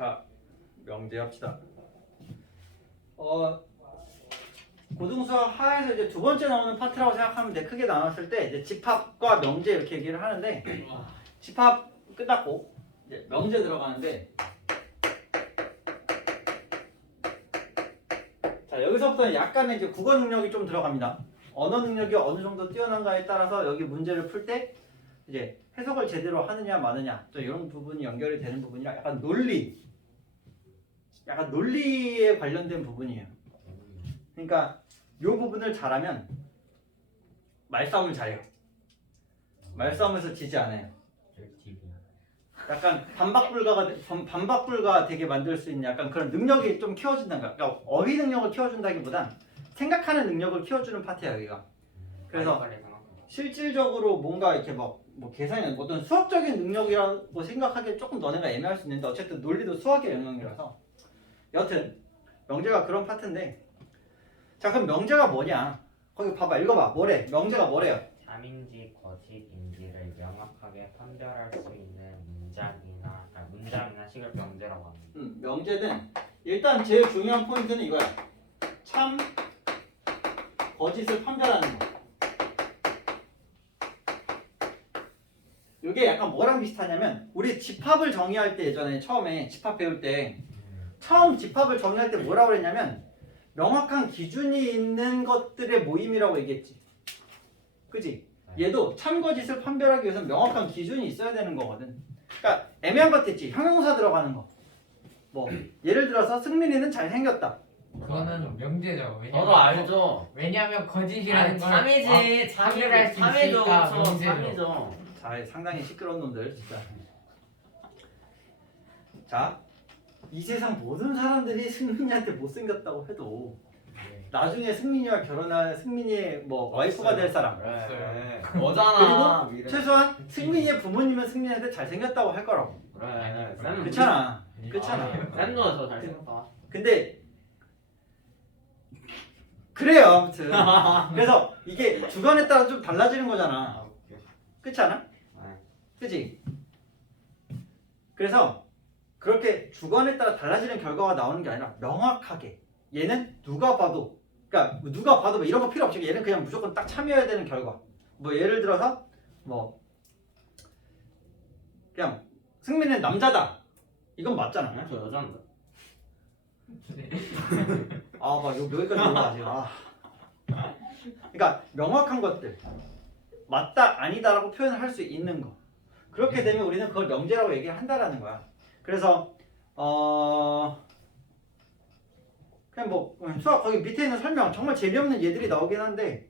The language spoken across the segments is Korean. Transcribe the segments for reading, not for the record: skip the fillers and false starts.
자, 명제합시다. 고등수학 하에서 이제 두 번째 나오는 파트라고 생각하면 돼. 크게 나눴을 때 이제 집합과 명제 이렇게 얘기를 하는데 집합 끝났고 이제 명제 들어가는데 자 여기서부터는 약간의 이제 국어 능력이 좀 들어갑니다. 언어 능력이 어느 정도 뛰어난가에 따라서 여기 문제를 풀 때 이제 해석을 제대로 하느냐 마느냐 또 이런 부분이 연결이 되는 부분이라 약간 논리에 관련된 부분이에요. 그러니까 이 부분을 잘하면 말싸움을 잘해요. 말싸움에서 지지 않아요. 약간 반박불가 되게 만들 수 있는 약간 그런 능력이 좀 키워준다는 거야. 그러니까 어휘 능력을 키워준다기보단 생각하는 능력을 키워주는 파트야 여기가. 그래서 실질적으로 뭔가 이렇게 뭐 계산이 어떤 수학적인 능력이라고 생각하기엔 조금 너네가 애매할 수 있는데 어쨌든 논리도 수학의 영역이라서 여튼 명제가 그런 파트인데 자 그럼 명제가 뭐냐? 거기 봐봐 읽어봐 뭐래? 명제가 뭐래요? 참인지 거짓인지를 명확하게 판별할 수 있는 문장이나 식을 명제라고 합니다. 명제는 일단 제일 중요한 포인트는 이거야. 참 거짓을 판별하는 거. 이게 약간 뭐랑 비슷하냐면 우리 집합을 정의할 때 예전에 처음에 집합 배울 때 처음 집합을 정의할 때 뭐라고 그랬냐면 명확한 기준이 있는 것들의 모임이라고 얘기했지. 그지? 얘도 참거짓을 판별하기 위해서 명확한 기준이 있어야 되는 거거든. 그러니까 애매한 것도 있지. 형용사 들어가는 거. 뭐 예를 들어서 승민이는 잘생겼다. 그거는 명제죠. 저도 알죠. 왜냐하면 거짓이라는 걸 참이지. 판별할 수 있으니까 명제죠. 참이죠. 자, 상당히 시끄러운 놈들 진짜. 자, 이 세상 모든 사람들이 승민이한테 못생겼다고 해도 나중에 승민이와 결혼할 승민이의 뭐 와이프가 될 사람 그래. 뭐잖아. 그리고 최소한 승민이의 부모님은 승민이한테 잘생겼다고 할 거라고. 그래. 그렇잖아. 그렇잖아. 쌤도 저 잘생겼다. 근데 그래요 아무튼 그래서 이게 주관에 따라 좀 달라지는 거잖아. 그렇지 않아? 그치? 그래서 그렇게 주관에 따라 달라지는 결과가 나오는 게 아니라 명확하게 얘는 누가 봐도 그러니까 누가 봐도 뭐 이런 거 필요 없이 얘는 그냥 무조건 딱 참여해야 되는 결과. 뭐 예를 들어서 뭐 그냥 승민은 남자다 이건 맞잖아. 저 여자인데. 막 여기까지 올라가지. 그러니까 명확한 것들 맞다 아니다라고 표현을 할 수 있는 거. 그렇게 되면 우리는 그걸 명제라고 얘기를 한다라는 거야. 그래서 그냥 뭐 수학 거기 밑에 있는 설명 정말 재미없는 예들이 나오긴 한데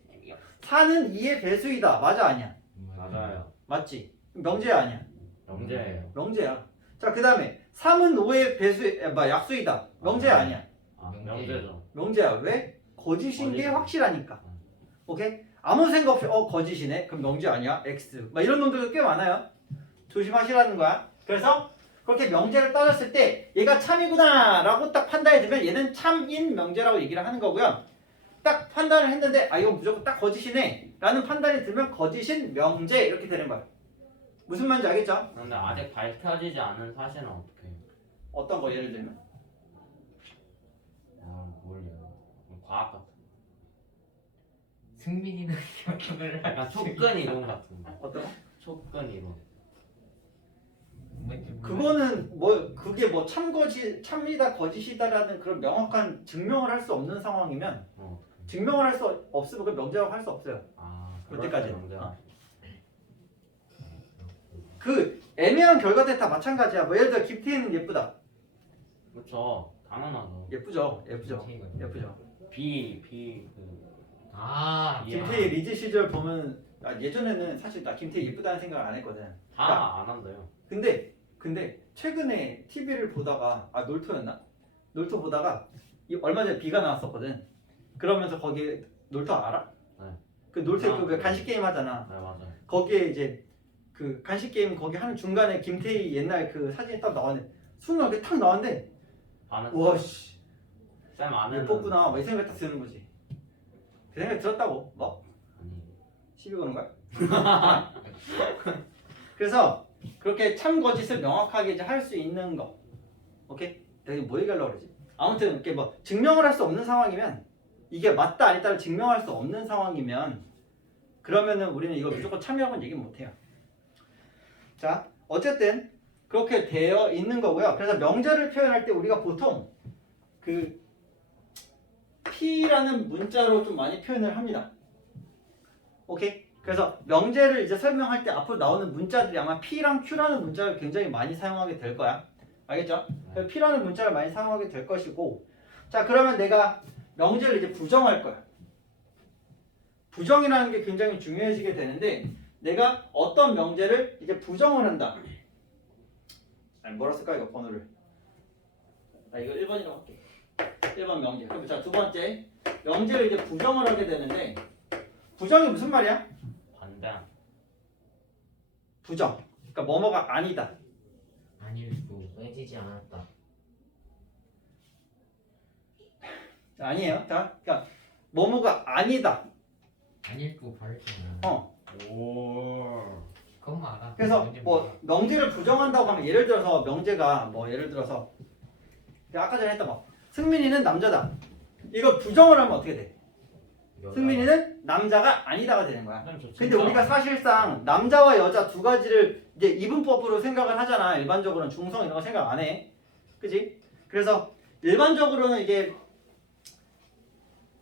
4는 2의 배수이다. 맞아 아니야? 맞아요. 맞지? 명제야 아니야? 명제예요. 명제야. 자 그 다음에 3은 5의 약수이다. 명제야 아니야? 명제죠. 명제야. 왜? 거짓인 게 확실하니까. 오케이? 아무 생각 없이 거짓이네? 그럼 명제 아니야? X 막 이런 놈들도 꽤 많아요. 조심하시라는 거야. 그래서 그렇게 명제를 따졌을 때 얘가 참이구나 라고 딱 판단이 되면 얘는 참인 명제라고 얘기를 하는 거고요. 딱 판단을 했는데 이거 무조건 딱 거짓이네 라는 판단이 들면 거짓인 명제 이렇게 되는 거야. 무슨 말인지 알겠죠? 근데 아직 밝혀지지 않은 사실은 어떻게 해요? 어떤 거 예를 들면? 뭘요? 과학 같은 승민이는 결혼을 약간 촉근 이론 같은 거. 어떤 거? 촉근 이론. 그거는 그게 참이다 거짓이다라는 그런 명확한 증명을 할 수 없는 상황이면 증명을 할 수 없으면 그 명제라고 할 수 없어요. 그때까지는. 명제가. 그 애매한 결과들 다 마찬가지야. 뭐 예를 들어 김태희는 예쁘다. 그렇죠. 당연하죠. 예쁘죠. 김태희 리즈 시절 보면 예전에는 사실 나 김태희 예쁘다는 생각을 안 했거든. 다 안 한대요. 근데 최근에 TV를 보다가 놀토였나? 놀토 보다가 얼마 전에 비가 나왔었거든. 그러면서 거기 놀토 알아? 네. 그 놀토 그 간식 게임 하잖아. 네 맞아요. 거기에 이제 그 간식 게임 거기 하는 중간에 김태희 옛날 그 사진이 딱 나왔는데 순간 이렇게 탁 나왔는데 와씨 쌤 아는 예뻤구나 막 이 생각이 딱 드는 거지. 그 생각이 들었다고 뭐? 아니. 시비 거는 거야? 그래서 그렇게 참 거짓을 명확하게 이제 할 수 있는 거 오케이? 내가 뭐 얘기하려고 그러지? 아무튼 이렇게 뭐 증명을 할 수 없는 상황이면 이게 맞다 아니다를 증명할 수 없는 상황이면 그러면은 우리는 이걸 무조건 참여하고는 얘기 못 해요. 자, 어쨌든 그렇게 되어 있는 거고요. 그래서 명제를 표현할 때 우리가 보통 그 P라는 문자로 좀 많이 표현을 합니다. 오케이? 그래서 명제를 이제 설명할 때 앞으로 나오는 문자들이 아마 P랑 Q라는 문자를 굉장히 많이 사용하게 될 거야. 알겠죠? 그래서 P라는 문자를 많이 사용하게 될 것이고, 자, 그러면 내가 명제를 이제 부정할 거야. 부정이라는 게 굉장히 중요해지게 되는데, 내가 어떤 명제를 이제 부정을 한다. 아니, 뭐라 쓸까 이거 번호를. 나 이거 1번이라고 할게. 1번 명제. 그럼 자, 두 번째 명제를 이제 부정을 하게 되는데, 부정이 무슨 말이야? 반대한. 부정. 그러니까 뭐뭐가 아니다. 아닐 수. 써지지 않았다. 아니에요. 자, 그러니까 뭐뭐가 아니다. 아닐 수 가르치는. 오. 그것만 알아. 그래서 뭔지 뭐 몰라. 명제를 부정한다고 하면 예를 들어서 명제가 뭐 예를 들어서 아까 전에 했던 거 승민이는 남자다. 이거 부정을 하면 어떻게 돼? 승민이는 남자가 아니다가 되는 거야. 선생님, 저 근데 진짜 우리가 사실상 남자와 여자 두 가지를 이제 이분법으로 생각을 하잖아. 일반적으로는 중성 이런 거 생각 안 해. 그지? 그래서 일반적으로는 이게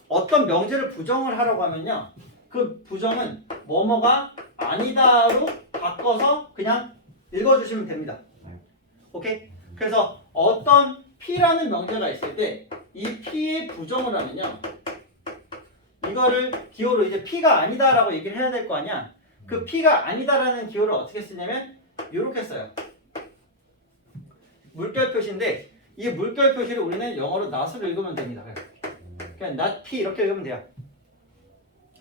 어떤 명제를 부정을 하라고 하면요. 그 부정은 뭐뭐가 아니다로 바꿔서 그냥 읽어주시면 됩니다. 오케이? 그래서 어떤 P라는 명제가 있을 때 이 P의 부정을 하면요. 이거를 기호로 이제 P가 아니다라고 얘기를 해야 될 거 아니야. 그 P가 아니다라는 기호를 어떻게 쓰냐면 이렇게 써요. 물결 표시인데 이 물결 표시를 우리는 영어로 not으로 읽으면 됩니다. 그냥 not P 이렇게 읽으면 돼요.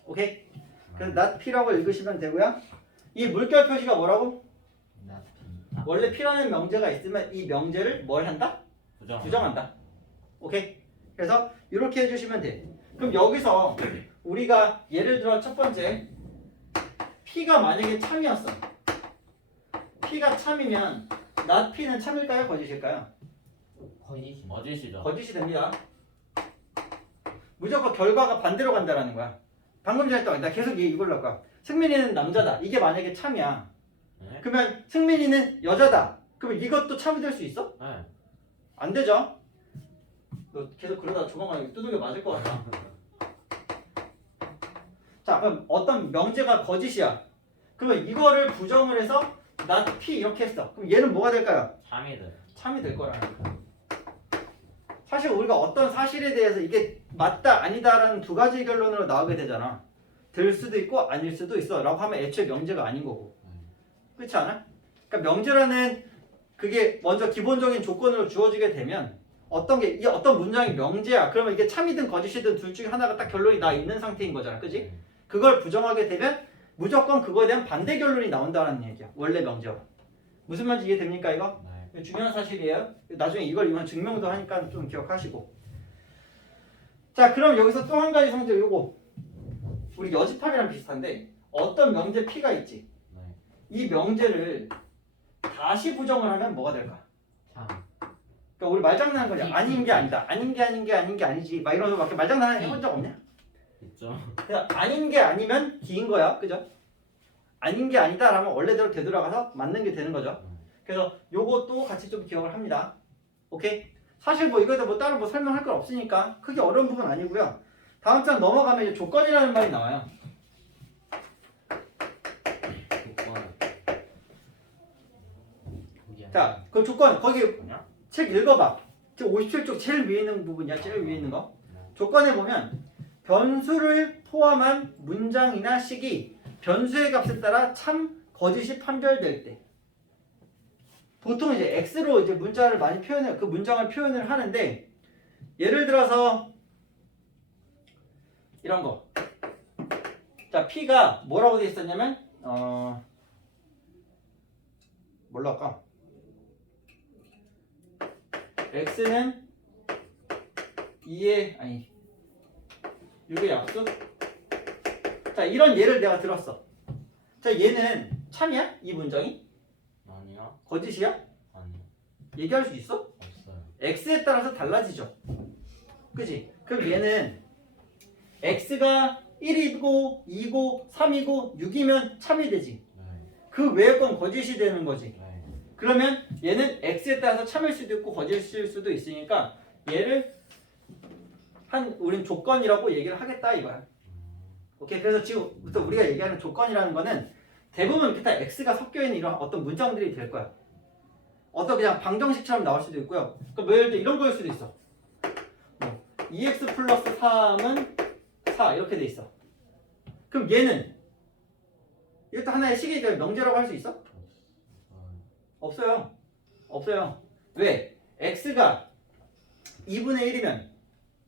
오케이? 그래서 not P라고 읽으시면 되고요. 이 물결 표시가 뭐라고? 나 원래 P라는 명제가 있으면 이 명제를 뭘 한다? 부정. 부정한다. 오케이? 그래서 이렇게 해주시면 돼. 그럼 여기서 우리가 예를 들어 첫 번째 P가 만약에 참이었어. P가 참이면 not P는 참일까요? 거짓일까요? 거짓. 거짓이죠. 거짓이 됩니다. 무조건 결과가 반대로 간다라는 거야. 방금 전에 했던 나 계속 이걸로 할까? 승민이는 남자다. 이게 만약에 참이야. 네? 그러면 승민이는 여자다. 그러면 이것도 참이 될 수 있어? 네. 안 되죠? 너 계속 그러다 조만간 두들겨 맞을 것 같아. 자, 그럼 어떤 명제가 거짓이야. 그러면 이거를 부정을 해서 not P 이렇게 했어. 그럼 얘는 뭐가 될까요? 참이들. 참이 될 거라는 거야. 사실 우리가 어떤 사실에 대해서 이게 맞다 아니다라는 두 가지 결론으로 나오게 되잖아. 될 수도 있고 아닐 수도 있어 라고 하면 애초에 명제가 아닌 거고. 그렇지 않아? 그러니까 명제라는 그게 먼저 기본적인 조건으로 주어지게 되면 어떤 게 이 어떤 문장이 명제야. 그러면 이게 참이든 거짓이든 둘 중에 하나가 딱 결론이 나 있는 상태인 거잖아. 그지? 그걸 부정하게 되면 무조건 그거에 대한 반대 결론이 나온다는 얘기야. 원래 명제와. 무슨 말인지 이해됩니까 이거? 네. 중요한 사실이에요. 나중에 이걸 이만 증명도 하니까 좀 기억하시고. 자, 그럼 여기서 또 한 가지 성질 요거. 우리 여집합이랑 비슷한데 어떤 명제 P가 있지. 네. 이 명제를 다시 부정을 하면 뭐가 될까? 참. 그러니까 우리 말장난한 거냐? 아닌 게 아니다. 아닌 게 아닌 게 아닌 게 아니지. 막 이러면서 막 말장난 해본 적 없냐? 있죠. 그냥 아닌 게 아니면 D인 거야. 그죠? 아닌 게 아니다라면 원래대로 되돌아가서 맞는 게 되는 거죠. 그래서 요것도 같이 좀 기억을 합니다. 오케이? 사실 뭐 이거에 뭐 따로 뭐 설명할 건 없으니까 크게 어려운 부분 아니고요. 다음 장 넘어가면 이제 조건이라는 말이 나와요. 조건. 자, 그 조건 거기 뭐냐? 책 읽어봐. 지금 57쪽 제일 위에 있는 부분이야. 제일 위에 있는 거. 조건에 보면 변수를 포함한 문장이나 식이 변수의 값에 따라 참 거짓이 판별될 때 보통 이제 X로 이제 문자를 많이 표현해 그 문장을 표현을 하는데 예를 들어서 이런 거. 자, P가 뭐라고 돼 있었냐면 뭘로 할까? X는 2의 아니 6의 약수? 자, 이런 예를 내가 들었어. 자, 얘는 참이야? 이 문장이? 아니요. 거짓이야? 아니요. 얘기할 수 있어? 없어요. x에 따라서 달라지죠. 그지? 그럼 얘는 x가 1이고 2고 3이고 6이면 참이 되지. 네. 그 외의 건 거짓이 되는 거지. 네. 그러면 얘는 x에 따라서 참일 수도 있고 거짓일 수도 있으니까 얘를 우린 조건이라고 얘기를 하겠다 이거야. 오케이. 그래서 지금부터 우리가 얘기하는 조건이라는 거는 대부분 이렇게 다 x가 섞여 있는 이런 어떤 문장들이 될 거야. 어떤 그냥 방정식처럼 나올 수도 있고요. 그럼 예를 들어 이런 거일 수도 있어. 2x 플러스 3은 4 이렇게 돼 있어. 그럼 얘는 이것도 하나의 식이니까 명제라고 할 수 있어? 없어요. 없어요. 왜? x가 2분의 1이면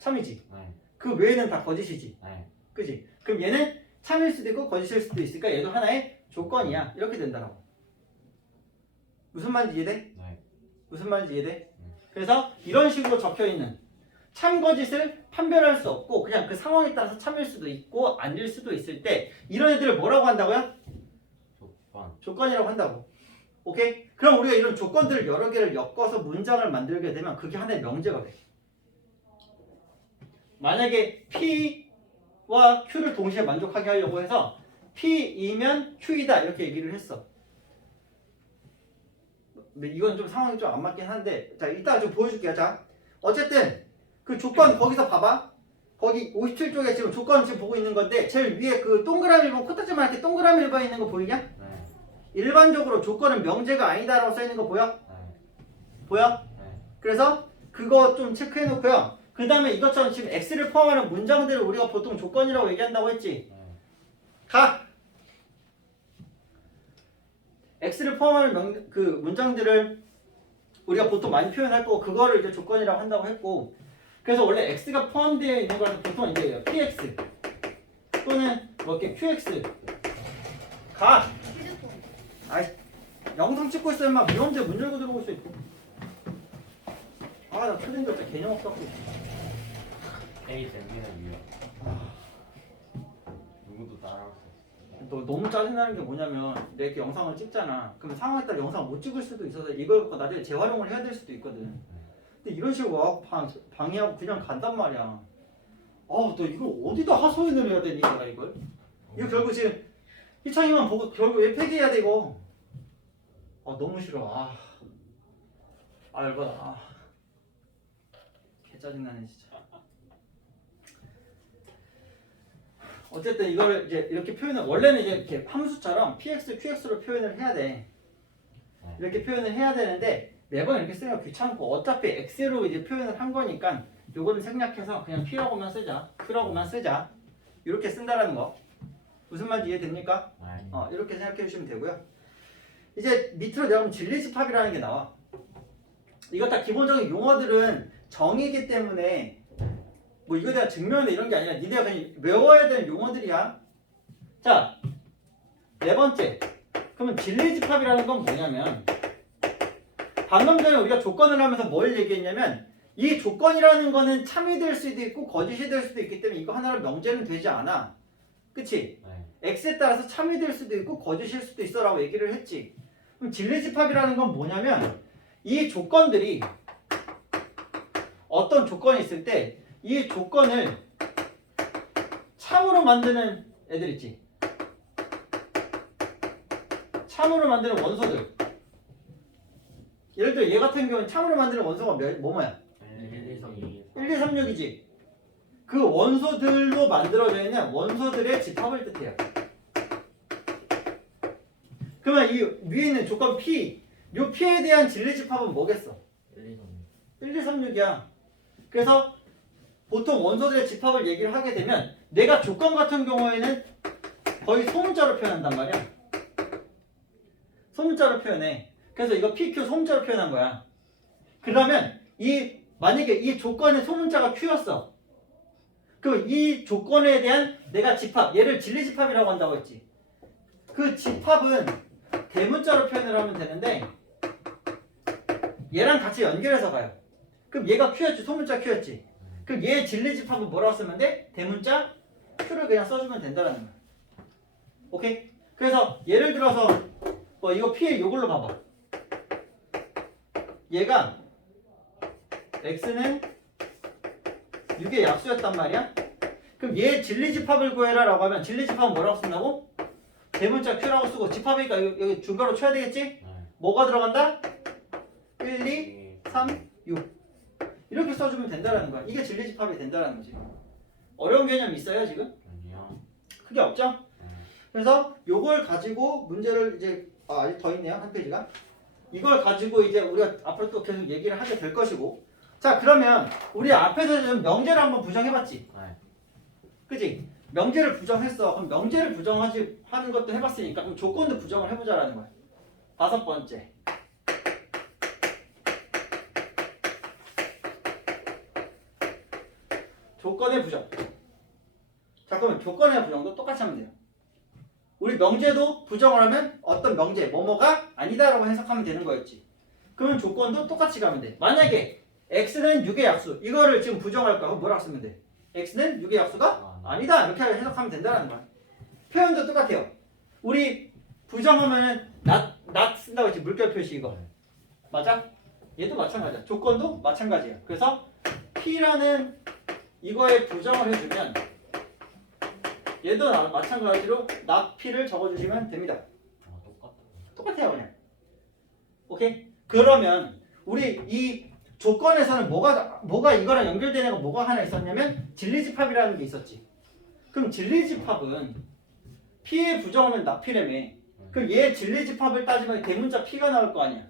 참이지. 네. 그 외에는 다 거짓이지. 네. 그지? 그럼 얘는 참일 수도 있고 거짓일 수도 있으니까 얘도 하나의 조건이야. 이렇게 된다라고. 무슨 말인지 이해돼? 네. 무슨 말인지 이해돼? 그래서 이런 식으로 적혀있는 참 거짓을 판별할 수 없고 그냥 그 상황에 따라서 참일 수도 있고 아닐 수도 있을 때 이런 애들을 뭐라고 한다고요? 조건. 조건이라고 한다고. 오케이? 그럼 우리가 이런 조건들을 여러 개를 엮어서 문장을 만들게 되면 그게 하나의 명제가 돼. 만약에 P와 Q를 동시에 만족하게 하려고 해서 P이면 Q이다 이렇게 얘기를 했어. 근데 이건 좀 상황이 좀 안 맞긴 한데 자 이따가 좀 보여줄게요. 자 어쨌든 그 조건 거기서 봐봐. 거기 57쪽에 지금 조건 지금 보고 있는 건데 제일 위에 그 동그라미 보면 코딱지만 이렇게 동그라미 일반 있는 거 보이냐? 네. 일반적으로 조건은 명제가 아니다라고 써있는 거 보여? 네. 보여? 네. 그래서 그거 좀 체크해 놓고요. 그 다음에 이것처럼 지금 x를 포함하는 문장들을 우리가 보통 조건이라고 얘기한다고 했지. 네. 가! x를 포함하는 그 문장들을 우리가 보통 많이 표현할 거고 그거를 이제 조건이라고 한다고 했고 그래서 원래 x가 포함되어 있는 거는 보통 이제 px 또는 뭐 이렇게 qx 가! 아이 영상 찍고 있어 임마 뭐 언제 문 열고 들어오고 있어 아나 초딩들 진짜 개념 없었고 A 대비는 위험. 누구도 따라할 수 없어. 너 너무 짜증나는 게 뭐냐면 내가 이렇게 영상을 찍잖아 그러면 상황에 따라 영상을 못 찍을 수도 있어서 이걸 갖고 나중에 재활용을 해야 될 수도 있거든 근데 이런 식으로 와갖고 방해하고 그냥 간단 말이야 너 이걸 어디다 하소연을 해야 되니 내가 이걸 이거 결국 지금 희창이만 보고 결국 왜 폐기해야 돼 이거 너무 싫어 열받아 개 짜증나네 진짜 어쨌든 이거를 이제 이렇게 표현을 원래는 이제 이렇게 함수처럼 px, qx로 표현을 해야 돼. 이렇게 표현을 해야 되는데 매번 이렇게 쓰면 귀찮고 어차피 x로 이제 표현을 한 거니까 요거는 생략해서 그냥 p라고만 쓰자, q라고만 쓰자. 이렇게 쓴다라는 거. 무슨 말인지 이해됩니까? 네. 이렇게 생각해 주시면 되고요. 이제 밑으로 내려가면 진리집합이라는 게 나와. 이거 다 기본적인 용어들은 정의이기 때문에 뭐 이거에 대한 증명이나 이런 게 아니라 니네가 그냥 외워야 되는 용어들이야. 자, 네 번째. 그러면 진리집합이라는 건 뭐냐면 방금 전에 우리가 조건을 하면서 뭘 얘기했냐면 이 조건이라는 거는 참이 될 수도 있고 거짓이 될 수도 있기 때문에 이거 하나로 명제는 되지 않아. 그치? 네. x에 따라서 참이 될 수도 있고 거짓일 수도 있어 라고 얘기를 했지. 그럼 진리집합이라는 건 뭐냐면 이 조건들이 어떤 조건이 있을 때 이 조건을 참으로 만드는 애들 있지. 참으로 만드는 원소들. 예를 들어 얘 같은 경우는 참으로 만드는 원소가 뭐야? 1, 2, 3, 2. 1, 2, 3, 6이지. 그 원소들로 만들어져 있는 원소들의 집합을 뜻해요. 그러면 이 위에 있는 조건 P, 요 P에 대한 진리집합은 뭐겠어? 1, 2, 3, 6이야. 그래서 보통 원소들의 집합을 얘기를 하게 되면 내가 조건 같은 경우에는 거의 소문자로 표현한단 말이야. 소문자로 표현해. 그래서 이거 PQ 소문자로 표현한 거야. 그러면 만약에 이 조건의 소문자가 Q였어. 그럼 이 조건에 대한 내가 집합, 얘를 진리집합이라고 한다고 했지. 그 집합은 대문자로 표현을 하면 되는데 얘랑 같이 연결해서 가요. 그럼 얘가 Q였지, 소문자 Q였지. 그럼 얘의 진리집합은 뭐라고 쓰면 돼? 대문자 Q를 그냥 써주면 된다는 거야. 오케이? 그래서 예를 들어서 이거 P의 요걸로 봐봐. 얘가 x는 6의 약수였단 말이야. 그럼 얘 진리집합을 구해라 라고 하면 진리집합은 뭐라고 쓴다고? 대문자 q라고 쓰고 집합이니까 여기 중괄호 쳐야 되겠지? 네. 뭐가 들어간다? 1, 2, 이 3, 6 이렇게 써주면 된다라는 거야. 이게 진리집합이 된다라는 거지. 어려운 개념 있어요 지금? 아니요. 크게 없죠? 네. 그래서 요걸 가지고 문제를 이제 아직 더 있네요 한 페이지가. 이걸 가지고 이제 우리가 앞으로 또 계속 얘기를 하게 될 것이고. 자 그러면 우리 앞에서 좀 명제를 한번 부정해봤지. 네. 그지? 명제를 부정했어. 그럼 명제를 부정하지 하는 것도 해봤으니까 그럼 조건도 부정을 해보자라는 거야. 5번째. 조건의 부정. 자 그러면 조건의 부정도 똑같이 하면 돼요. 우리 명제도 부정을 하면 어떤 명제 뭐뭐가 아니다라고 해석하면 되는 거였지. 그러면 조건도 똑같이 가면 돼. 만약에 x는 6의 약수 이거를 지금 부정할 거야. 그럼 뭐라고 쓰면 돼? x는 6의 약수가 아니다 이렇게 해석하면 된다는 거야. 표현도 똑같아요. 우리 부정하면 not 쓴다고 했지. 물결 표시 이거 맞아? 얘도 마찬가지야. 조건도 마찬가지야. 그래서 p라는 이거에 부정을 해주면 얘도 마찬가지로 not p를 적어주시면 됩니다. 아 똑같다. 똑같아요 그냥. 오케이? 그러면 우리 이 조건에서는 뭐가 이거랑 연결되는 애가 뭐가 하나 있었냐면 진리집합이라는 게 있었지. 그럼 진리집합은 p에 부정하면 not p라며. 그럼 얘 진리집합을 따지면 대문자 p가 나올 거 아니야.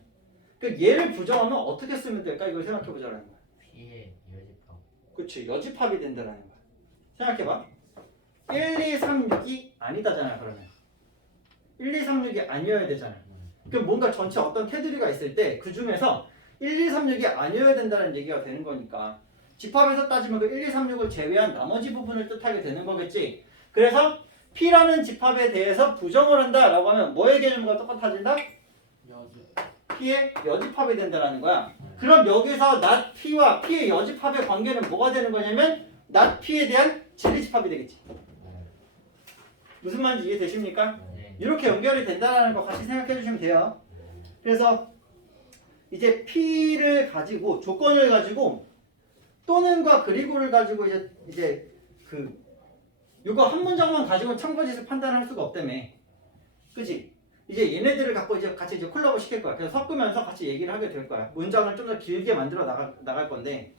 그 얘를 부정하면 어떻게 쓰면 될까? 이걸 생각해보자라는 거야. P의 여집합. 그치, 여집합이 된다는 거야. 생각해봐. 1, 2, 3, 6이 아니다잖아 그러면. 1, 2, 3, 6이 아니어야 되잖아. 그럼 뭔가 전체 어떤 테두리가 있을 때 그 중에서 1, 2, 3, 6이 아니어야 된다는 얘기가 되는 거니까 집합에서 따지면 그 1, 2, 3, 6을 제외한 나머지 부분을 뜻하게 되는 거겠지. 그래서 P라는 집합에 대해서 부정을 한다라고 하면 뭐의 개념과 똑같아진다? 여주. P의 여집합이 된다는 거야. 그럼 여기서 not P와 P의 여집합의 관계는 뭐가 되는 거냐면 not P에 대한 진리집합이 되겠지. 무슨 말인지 이해되십니까? 네. 이렇게 연결이 된다는 거 같이 생각해 주시면 돼요. 그래서 이제 P를 가지고 조건을 가지고 또는과 그리고를 가지고 이제 그 이거 한 문장만 가지고 참고짓을 판단할 수가 없다며. 그치? 이제 얘네들을 갖고 이제 같이 이제 콜라보 시킬 거야. 그래서 섞으면서 같이 얘기를 하게 될 거야. 문장을 좀 더 길게 만들어 나갈 건데.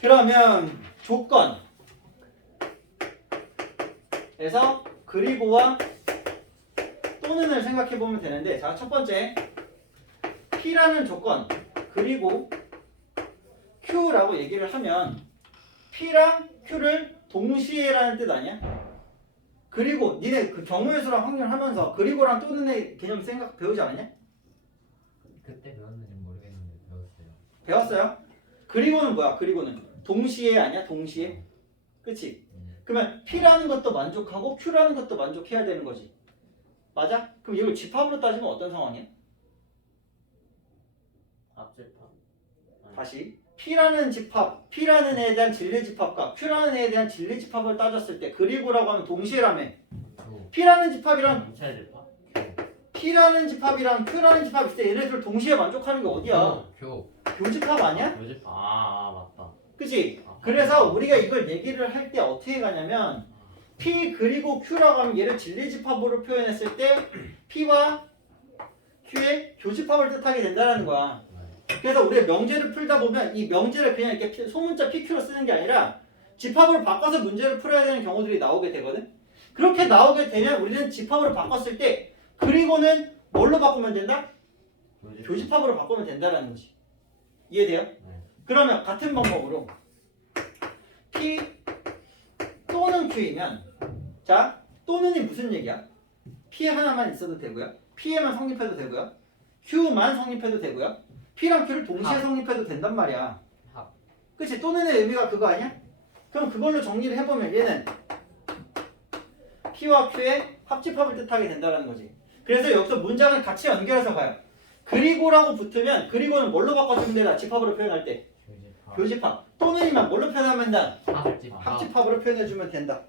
그러면 조건에서 그리고와 또는을 생각해 보면 되는데, 자, 첫 번째 P라는 조건 그리고 Q라고 얘기를 하면 P랑 Q를 동시에라는 뜻 아니야? 그리고 니네 그 경우의 수랑 확률 하면서 그리고랑 또는의 개념 배우지 않았냐? 그때 배웠는지 모르겠는데 배웠어요. 배웠어요? 그리고는 뭐야? 그리고는 동시에 아니야? 동시에? 그치? 그러면 P라는 것도 만족하고 Q라는 것도 만족해야 되는 거지. 맞아? 그럼 이걸 집합으로 따지면 어떤 상황이야? 합집합. 다시 P라는 집합, P라는 애에 대한 진리집합과 Q라는 애에 대한 진리집합을 따졌을 때 그리고라고 하면 동시에라며. 교. P라는 집합이랑 전체 집합. P라는 집합이랑 Q라는 집합이 있을 때 얘네들 동시에 만족하는 게 어디야? 교. 교집합 아니야? 요집합. 아 맞다. 그치? 그래서 우리가 이걸 얘기를 할 때 어떻게 가냐면 P 그리고 Q라고 하면 얘를 진리집합으로 표현했을 때 P와 Q의 교집합을 뜻하게 된다는 거야. 그래서 우리가 명제를 풀다 보면 이 명제를 그냥 이렇게 소문자 PQ로 쓰는 게 아니라 집합으로 바꿔서 문제를 풀어야 되는 경우들이 나오게 되거든. 그렇게 나오게 되면 우리는 집합으로 바꿨을 때 그리고는 뭘로 바꾸면 된다? 교집합으로 바꾸면 된다는 거지. 이해돼요? 그러면 같은 방법으로 P 또는 Q이면 자 또는이 무슨 얘기야? P 하나만 있어도 되고요. P에만 성립해도 되고요. Q만 성립해도 되고요. P랑 Q를 동시에 성립해도 된단 말이야. 합. 그치? 또는의 의미가 그거 아니야? 그럼 그걸로 정리를 해보면 얘는 P와 Q의 합집합을 뜻하게 된다는 거지. 그래서 여기서 문장을 같이 연결해서 가요. 그리고라고 붙으면 그리고는 뭘로 바꿔주면 되나? 집합으로 표현할 때 교집합. 교집합. 또는이만 뭘로 표현하면 된다? 합집합. 합집합으로 표현해주면 된다.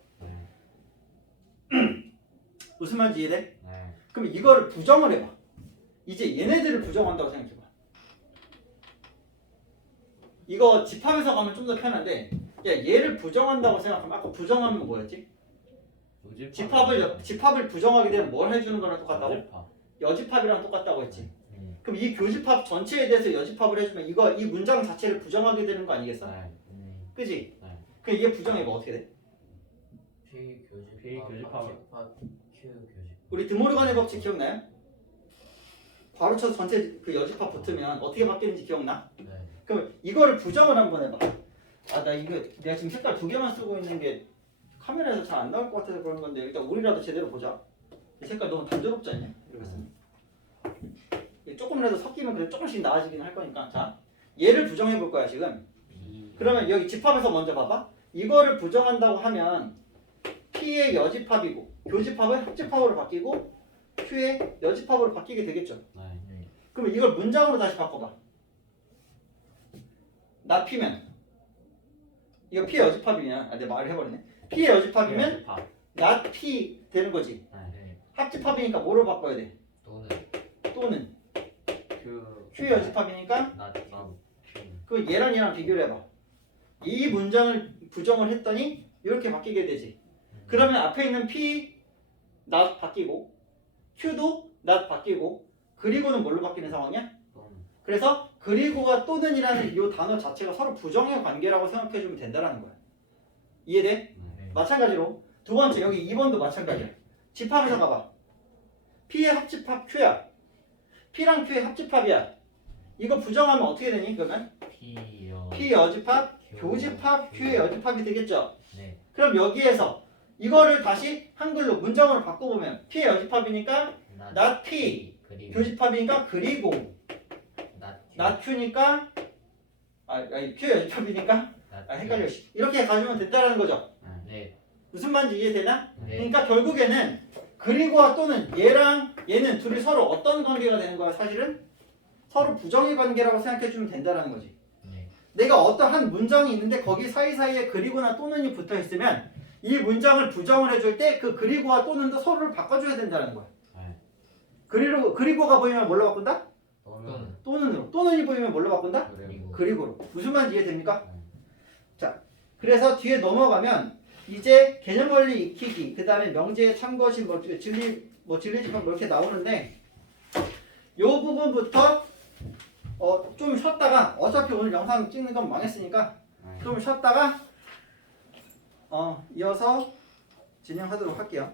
무슨 말인지 이해돼? 네. 그럼 이거를 부정을 해봐. 이제 얘네들을 부정한다고 생각해봐. 이거 집합에서 가면 좀 더 편한데 야 얘를 부정한다고 생각하면 아까 부정하면 뭐였지? 집합을 부정하게 되면 뭘 해주는 거랑 똑같다고? 여집합. 여집합이랑 똑같다고 했지. 네. 그럼 이 교집합 전체에 대해서 여집합을 해주면 이 문장 자체를 부정하게 되는 거 아니겠어? 네. 네. 그지? 네. 그럼 이게 부정이면 어떻게 돼? P 교집합. P 교집합. Q 교집합. 우리 드모르간의 법칙 기억나요? 바로 쳐서 전체 그 여집합 붙으면 어떻게 바뀌는지 기억나? 네. 그럼 이거를 부정을 한번 해봐. 아 나 이거 내가 지금 색깔 2개만 쓰고 있는 게 카메라에서 잘 안 나올 것 같아서 그런 건데 일단 우리라도 제대로 보자. 이 색깔 너무 단조롭지 않냐? 이렇게 쓰면 조금이라도 섞이면 그래 조금씩 나아지긴 할 거니까. 자 얘를 부정해 볼 거야 지금. 그러면 여기 집합에서 먼저 봐봐. 이거를 부정한다고 하면 P의 여집합이고 교집합은 합집합으로 바뀌고 Q의 여집합으로 바뀌게 되겠죠. 네. 네. 그러면 이걸 문장으로 다시 바꿔봐. 나 P면 이거 P의 여집합이면 내 말을 해버리네. P의 여집합이면 여집합. 나 P 되는 거지. 네. 네. 합집합이니까 뭐로 바꿔야 돼? 또는 Q의 여집합이니까 not Q. 그 얘랑 얘랑 비교를 해봐. 이 문장을 부정을 했더니 이렇게 바뀌게 되지. 그러면 앞에 있는 P not 바뀌고 Q도 not 바뀌고 그리고는 뭘로 바뀌는 상황이야? 그래서 그리고가 또는이라는 이 단어 자체가 서로 부정의 관계라고 생각해주면 된다라는 거야. 이해돼? 네. 마찬가지로 두 번째 여기 2번도 마찬가지야. 집합에서 가봐. P의 합집합 Q야. P랑 Q의 합집합이야. 이거 부정하면 어떻게 되니? 그러면 P 여집합 교집합 Q의 여집합이 되겠죠. 네. 그럼 여기에서 이거를 다시 한글로 문장으로 바꿔보면 P의 여집합이니까 not P 그리고 교집합이니까 그리고 not Q니까 Q의 여집합이니까 헷갈려. 이렇게 가지면 된다는 거죠. 네. 무슨 말인지 이해되나? 네. 그러니까 결국에는 그리고와 또는 얘랑 얘는 둘이 서로 어떤 관계가 되는 거야? 사실은 서로 부정의 관계라고 생각해주면 된다는 거지. 네. 내가 어떤 한 문장이 있는데 거기 사이사이에 그리고나 또는이 붙어 있으면 이 문장을 부정을 해줄 때 그 그리고와 또는도 서로를 바꿔줘야 된다는 거야. 그리고가 보이면 뭘로 바꾼다? 또는으로. 또는이 보이면 뭘로 바꾼다? 그리고로. 무슨 말인지 이해됩니까? 자, 그래서 뒤에 넘어가면 이제 개념 원리 익히기, 그 다음에 명제의 참고시, 진리집합 이렇게 나오는데 요 부분부터 좀 쉬었다가 어차피 오늘 영상 찍는 건 망했으니까 좀 쉬었다가 이어서 진행하도록 할게요.